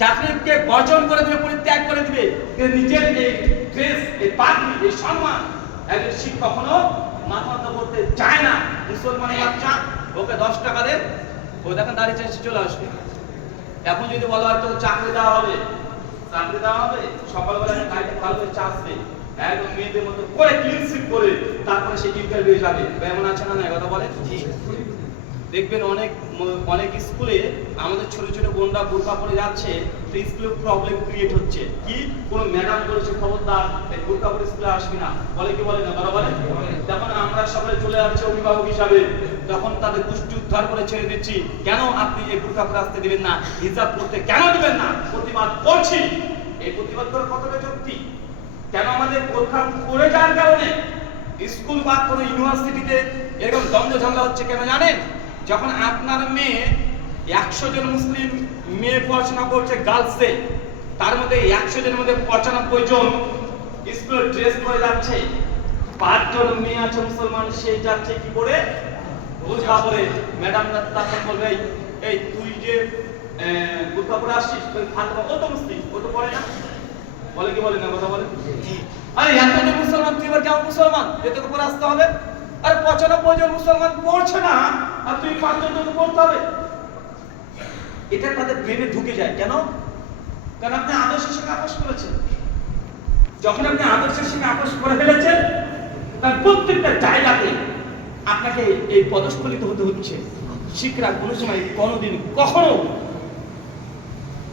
চাকরিকে বর্জন করে দিবে, পরিত্যাগ করে দিবে। নিজের এই ড্রেস এই পাগড়ি এই সম্মান একজন শিখ কখনো মাথা মাথা করতে চায় না। মুসলমানের বাচ্চা ওকে দশ টাকা দেন। ও দেখেন দাঁড়িয়ে চাইছে, চলে আসবে। এখন যদি বলা হয় তোকে চাকরি দেওয়া হবে, চাকরি দেওয়া হবে, সকালবেলা গাড়িতে ভালো করে চা আসবে। একদম মেয়েদের মতো করে ক্লিন স্লিপ করে তারপরে সে ইন্টারভিউ যাবে। এমন আছে না না কথা বলে দেখবেন অনেক অনেক স্কুলে আমাদের ছোট ছোট বোনরা বোরকা পরে যাচ্ছে তো স্কুলে প্রবলেম ক্রিয়েট হচ্ছে। কি? কোন ম্যাডাম বলেছে, খবরদার বোরকা পরে স্কুলে আসবি না। বলে কি বলে না? বলা তখন আমরা সবাই চলে যাচ্ছে অভিভাবক হিসাবে। তখন তাদের গোষ্ঠী উদ্ধার করে ছেড়ে দিচ্ছি। কেন আপনি এই বোরকা পরে আসতে দিবেন না? হিসাব করতে কেন দিবেন না? প্রতিবাদ করছি। এই প্রতিবাদ করার কতটা যুক্তি? কেন আমাদের বোরকা পরে যাওয়ার কারণে স্কুল বা কোনো ইউনিভার্সিটিতে এরকম দ্বন্দ্ব ঝামেলা হচ্ছে কেন জানেন? যখন আপনার মেয়ে একশো জন মুসলিম মেয়ে পড়াশোনা করছে, গার্লসে, তার মধ্যে একশো জনের মধ্যে পঁচানব্বই জন স্কুল ড্রেস পরে যাচ্ছে। পাঁচজন মেয়ে আছে, মুসলমান, সে যাচ্ছে কি করে? বুঝা পরে ম্যাডাম তারপর বলবে, "এই- তুই যে বুঝা পরে আসছিস, তুই ফাতবা ও তো মুসলিম, ও তো পড়ে না। বলে কি বলে না, কথা বলে? আরে, এতজন মুসলমান, তুই এবার কেমন মুসলমান? এ তোকে পরে আসতে হবে। আরে পঁচানব্বই জন মুসলমান পড়ছে না, আর তুই পাঁচজন তোকে পড়তে হবে। এটা তাদের ব্রেনে ঢুকে যায়, কেন? কারণ আপনি আদর্শের সঙ্গে আপোষ করেছেন। যখন আপনি আদর্শের সঙ্গে আপোষ করে ফেলেছেন, তার প্রত্যেকটা জায়গাতে আপনাকে এই পদস্খলিত হতে হচ্ছে। শিখরা কোনো সময় কোনোদিন কখনো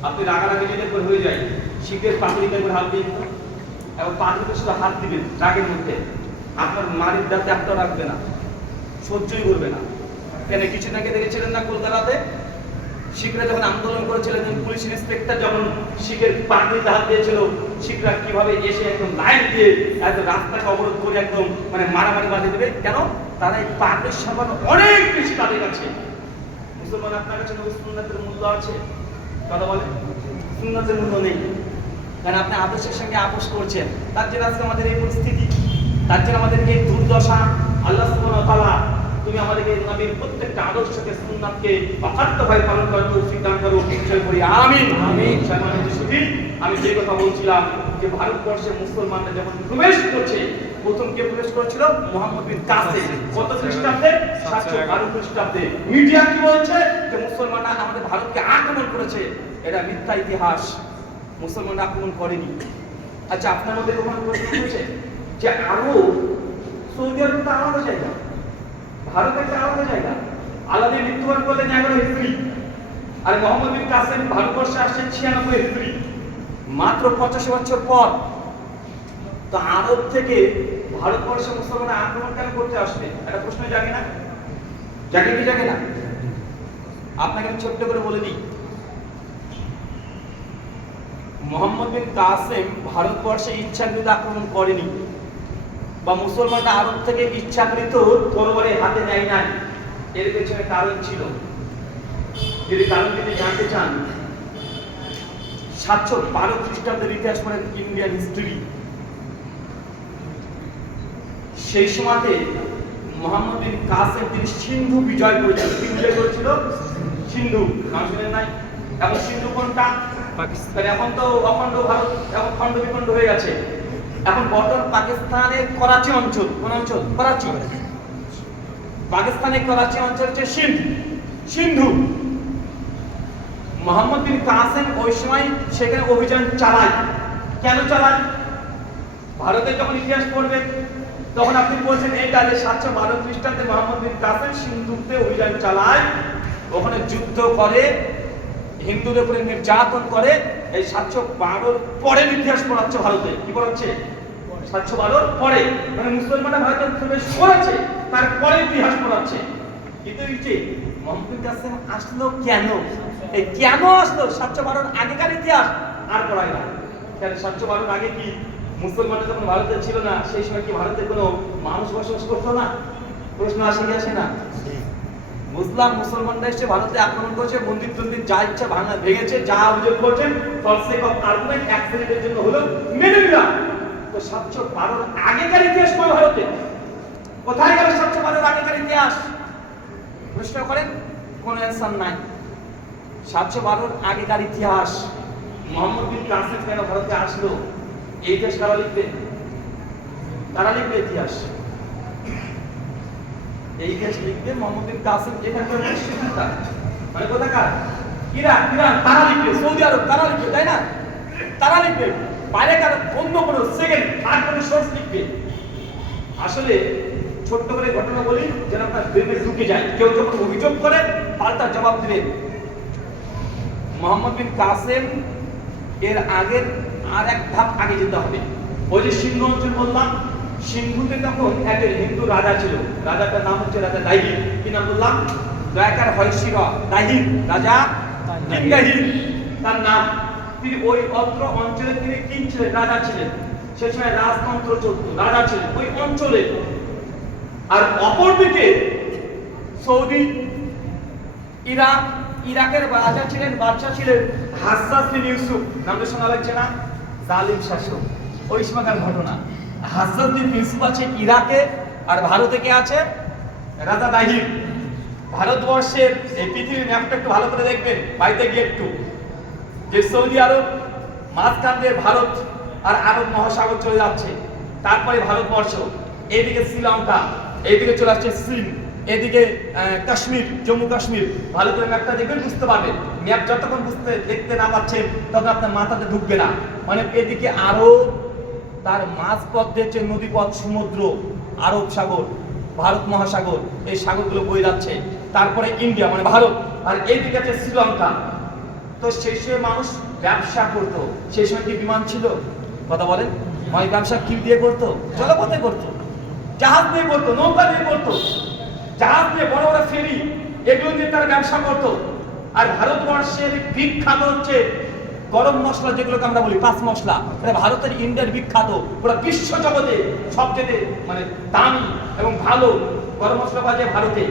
আপনি রাগারাগি যদি করে হয়ে যায়। শিখের পাগড়িতে করে হাত দিত এবং পাগড়িতে শুধু হাত দিবেন, রাগের মধ্যে। আপনার মারির দাঁতে একটা রাখবে না, সহ্যই করবে না। কেন, কিছু আগে দেখেছিলেন না কলকাতাতে? শিখরা যখন আন্দোলন করেছিলেন পুলিশ ইন্সপেক্টর যখন শিখের পাগড়িতে হাত দিয়েছিল, শিখরা কীভাবে এসে একদম লাইন দিয়ে একদম রাস্তাকে অবরোধ করে একদম মানে মারামারি বাঁধিয়ে দেবে? কেন? তারা এই পাগড়ির সম্মান অনেক বেশি তাদের কাছে। মুসলমান আপনার কাছে সুন্নাতের মূল্য আছে? কথা বলে সুন্নাতের মূল্য নেই। কারণ আপনি আদর্শের সঙ্গে আপোষ করছেন। তার জন্য আজকে আমাদের এই পরিস্থিতি তার জন্য আমাদেরকে দুর্দশা আল্লাহ সুবহানাহু তুমি আমাদেরকে নবীর প্রত্যেকটা আদর্শকে সুন্নাতকে অকাট্যভাবে পালন করার তৌফিক দান করো নিশ্চয় করি। আমিন। আমিন। সম্মানিত আমি যে কথা বলছিলাম যে ভারতবর্ষে মুসলমানরা যখন প্রবেশ করছে প্রথম কে প্রবেশ করেছিল? মোহাম্মদ বিন কাসিম। কত খ্রিস্টাব্দে? সাতশো বারো খ্রিস্টাব্দে। মিডিয়া কি বলছে? যে মুসলমানরা আমাদের ভারতকে আক্রমণ করেছে। এটা মিথ্যা ইতিহাস। মুসলমানরা আক্রমণ করেনি। আচ্ছা আপনার মধ্যে কখনো প্রশ্ন হয়েছে? যে আরও সৌদি আরব তো আলাদা জায়গা ভারত একটা আলাদা জায়গা, আলাদা মৃত্যুবরণ করলেন এগারো হিস্ট্রি আর মোহাম্মদ বিন কাসেম ভারতবর্ষে আসছেন ছিয়ানব্বই হিস্ট্রি মাত্র পঁচাশি বছর পর। তো আরব থেকে ভারতবর্ষে মুসলমানরা আক্রমণ কেন করতে আসবে? একটা প্রশ্ন জাগে না? জাগে কি জাগে না? আপনাকে আমি ছোট্ট করে বলে দিই। মোহাম্মদ বিন কাসেম ভারতবর্ষে ইচ্ছাকৃত আক্রমণ করেনি। বা মুসলমানরা আরব থেকে ইচ্ছাকৃত তরবারি হাতে নেয় নাই। এর পেছনে কারণ ছিল। যদি কারণ যদি জানতে চান, সাতশো বারো খ্রিস্টাব্দের ইতিহাস পড়েন ইন্ডিয়ান হিস্ট্রি। সেই সময়তে মোহাম্মদ বিন কাসেম তিনি সিন্ধু বিজয় করেছিল কি বিজয় করেছিল? সিন্ধু। নাম শুনেন নাই? এখন সিন্ধু কোনটা? তাহলে এখন তো অখণ্ড ভারত, এখন খণ্ড বিখণ্ড হয়ে গেছে। এখন বর্তমান পাকিস্তানের করাচি অঞ্চল, কোন অঞ্চল? করাচি। পাকিস্তানের করাচি অঞ্চল হচ্ছে সিন্ধ। সিন্ধু। মোহাম্মদ বিন কাসেম ওই সময় সেখানে অভিযান চালায়। কেন চালায়? ভারতের যখন ইতিহাস পড়বে, তখন আপনি বলছেন এটা যে সাতশো বারো খ্রিস্টাব্দে মোহাম্মদ বিন কাসেম সিন্ধুতে অভিযান চালায়। ওখানে যুদ্ধ করে, হিন্দুদের উপরে নির্যাতন করে। এই সাতশো বারোর পরের ইতিহাস পড়াচ্ছে ভারতে। কি পড়াচ্ছে? সাতশো বারোর পরে মানে মুসলমানরা ভারতে প্রবেশ করেছে তারপরে ইতিহাস পড়াচ্ছে। কিন্তু এই যে মোহাম্মদ কাসেম আসলো কেন? এই কেন আসলো? সাতশো বারোর আগেকার ইতিহাস আর পড়ায় না। কেন সাতশো বারোর আগে কি মুসলমানরা যখন ভারতে ছিল না, সেই সময় কি ভারতে কোনো মানুষ বসবাস করতো না? প্রশ্ন আসে আসে না? মুসলাম মুসলমানরা এসে ভারতে আক্রমণ করেছে, মন্দির টন্দির যা ইচ্ছা, ভাঙা ভেঙেছে, যা অভিযোগ করছেন ফলসেক অফ আর্গুমেন্ট অ্যাক্সিডেন্টের জন্য হলো মেনে নিলাম সাতশো বারোর আগেকার ইতিহাস ভারতে কোথায় গেল সাতশো বারোর আগেকার ইতিহাস? প্রশ্ন করেন অ্যান্সার নাই। সাতশো বারোর আগেকার ইতিহাস। মোহাম্মদ বিন কাসিম কেন ভারতে আসলো? এই ইতিহাস কারা লিখবে? কারা লিখবে ইতিহাস? এই ইতিহাস লিখবে মোহাম্মদ বিন কাসিম এখানকার মানে কোথাকার? ইরান ইরান, তারা লিখবে, সৌদি আরব, তারা লিখবে, তাই না? তারা লিখবে। বাইরে কারও অন্য কোনো সেকেন্ড থার্ড কোনো সোর্স লিখবে। আসলে ছোট্ট করে ঘটনা বলি যেন আপনার ব্রেনে ঢুকে যায়। কেউ যখন অভিযোগ করে পাল্টা জবাব দিবেন মোহাম্মদ বিন কাসেম এর আগের আর এক ধাপ আগে যেতে হবে। ওই যে সিন্ধু অঞ্চল বললাম সিন্ধুতে তখন এক হিন্দু রাজা ছিল। রাজাটার নাম হচ্ছে রাজা দাহির। কি নাম বললাম? দয়াকার হয়শির দাহির। রাজা দাহির? তার নাম। তিনি ওই অত্র অঞ্চলে তিনি কিং ছিলেন, রাজা ছিলেন। সে সময় রাজতন্ত্র চলতো, রাজা ছিলেন ওই অঞ্চলে। আর অপরদিকে সৌদি, ইরাক, ইরাকের রাজা ছিলেন, বাদশাহ ছিলেন হাসাস বিন ইউসুফ। নামটা শোনা লাগছে না? জালিম শাসক। ওই সময়কার ঘটনা। হাসাস বিন ইউসুফ আছে ইরাকে, আর ভারতে কে আছে? রাজা দাহির ভারতবর্ষের এই পৃথিবীর ম্যাপটা একটু ভালো করে দেখবেন, বাড়িতে গিয়ে একটু। যে সৌদি আরব মাঝখান দিয়ে ভারত আর আরব মহাসাগর চলে যাচ্ছে, তারপরে ভারতবর্ষ এইদিকে শ্রীলঙ্কা এইদিকে চলে আসছে চীন, এদিকে কাশ্মীর, জম্মু কাশ্মীর। ভালো করে ম্যাপটা দেখবেন বুঝতে পারবেন। ম্যাপ যতক্ষণ বুঝতে, দেখতে না পাচ্ছেন, তখন আপনার মাথাতে ঢুকবে না। মানে এদিকে আরব তার মাঝপথ দিয়েছে নদীপথ, সমুদ্র, আরব সাগর, ভারত মহাসাগর, এই সাগরগুলো বয়ে যাচ্ছে। তারপরে ইন্ডিয়া মানে ভারত। আর এইদিকে আছে শ্রীলঙ্কা। তো সেই সময় মানুষ ব্যবসা করতো। সেই সময় কি বিমান ছিল? কথা বলেন। মানে ব্যবসা কি দিয়ে করতো? জলপথে করতো। জাহাজ দিয়ে করতো, নৌকা দিয়ে করতো। জাহাজ দিয়ে বড় বড় ফেরি, এগুলো দিয়ে তারা ব্যবসা করতো। আর ভারতবর্ষের বিখ্যাত হচ্ছে গরম মশলা, যেগুলোকে আমরা বলি পাঁচ মশলা। এটা ভারতের ইন্ডিয়ার বিখ্যাত, পুরো বিশ্ব জগতে সবচেয়ে মানে দামি এবং ভালো গরম মশলা পাওয়া যায় ভারতে।